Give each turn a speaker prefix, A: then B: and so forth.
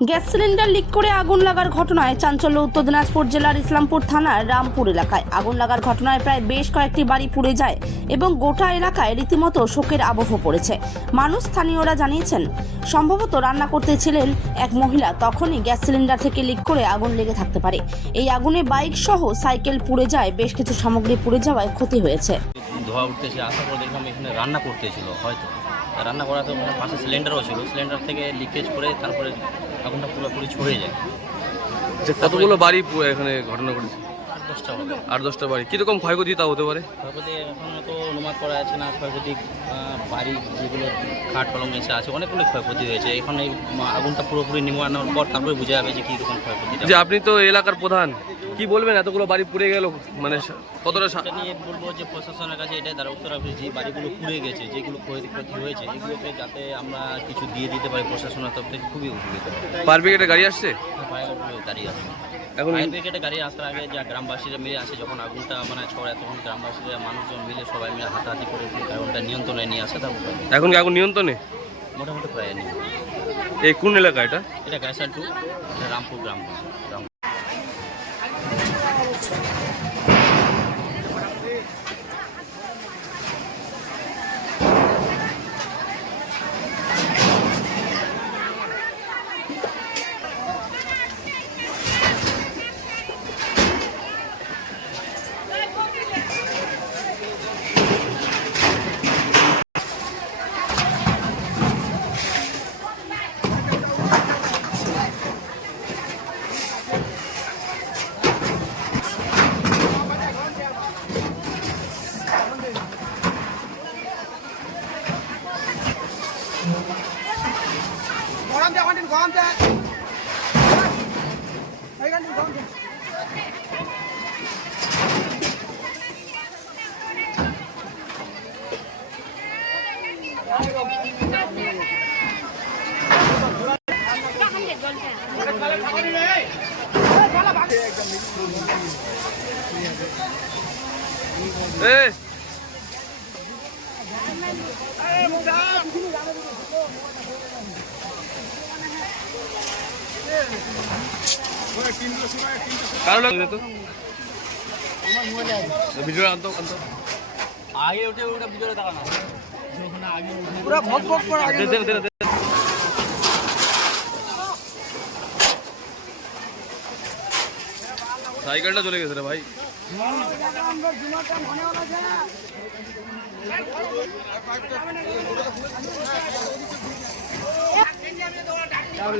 A: Gas cylinder leak করে আগুন লাগার ঘটনায় চাঞ্চল্য উত্তর দিনাজপুর জেলার ইসলামপুর থানার রামপুর এলাকায়। আগুন লাগার ঘটনায় প্রায় বেশ কয়েকটি বাড়ি পুড়ে যায় এবং গোটা এলাকায় রীতিমতো শোকের আবহ পড়েছে। মানুষ স্থানীয়রা জানিয়েছেন, সম্ভবত রান্না করতে ছিলেন এক মহিলা, তখনই গ্যাস সিলিন্ডার থেকে লিক করে আগুন লেগে থাকতে পারে। এই আগুনে বাইক সহ সাইকেল পুড়ে যায়, বেশ কিছু সামগ্রী পুড়ে যাওয়ায় ক্ষতি হয়েছে।
B: রান্না করতেছিল, হয়তো। রান্না করাতে মানে পাশে সিলিন্ডারও ছিল। সিলিন্ডার থেকে লিকেজ করে তারপরে আগুনটা পুরোপুরি ছড়ে যায়।
C: যে কতগুলো বাড়ি এখানে ঘটনা ঘটেছে?
B: আট দশটা হবে
C: আট দশটা বাড়ি। কীরকম ক্ষয়ক্ষতি তা হতে পারে?
B: ক্ষয়ক্ষতি এখন তো অনুমান করা যাচ্ছে না ক্ষয়ক্ষতি বাড়ি যেগুলো খাট পালং এসে আছে অনেকগুলো ক্ষয়ক্ষতি হয়েছে। এখন এই আগুনটা পুরোপুরি নিমানোর পর তারপরে বোঝা যাবে যে কীরকম ক্ষয়ক্ষতি
C: যে আপনি তো এলাকার প্রধান। কি বলবেন? এতগুলো বাড়ি পুড়ে গেল মানে কতটা
B: নিয়ে বলব যে প্রশাসনের কাছে এটাই দ্বারা উত্তর রাখবে যে বাড়িগুলো পুড়ে গেছে যেগুলো ক্ষয়ক্ষতি ক্ষতি হয়েছে এগুলোকে যাতে আমরা কিছু দিয়ে দিতে পারি প্রশাসনের তরফ থেকে খুবই উপকৃত।
C: ফায়ার ব্রিগেডের গাড়ি আসছে?
B: গাড়ি আছে
C: এখন
B: ফায়ার ব্রিগেডে গাড়ি আসার আগে যা গ্রামবাসীরা মিলে আসে যখন আগুনটা মানে ছড়ায় তখন গ্রামবাসীরা মানুষজন মিলে সবাই মিলে হাতাহাতি করে আগুনটা নিয়ন্ত্রণে নিয়ে আসে তারপর
C: এখন কি আগুন নিয়ন্ত্রণে?
B: মোটামুটি প্রায় নেই।
C: এই কোন এলাকা এটা?
B: এটা গাইসান টু এটা রামপুর গ্রাম। গ্রাম
D: গরম দে ওখানে গরম দে এইখানে গরম দে
C: এ কারও লোক তো। ভিডিও আনতো আনতো
B: আগে উঠে ওটা ভিতরে দাঁড়ানো
D: পুরো ভক ভক করে আগে
C: দে দে দে দে সাইকেলটা চলে গেছে রে ভাই। ચાલો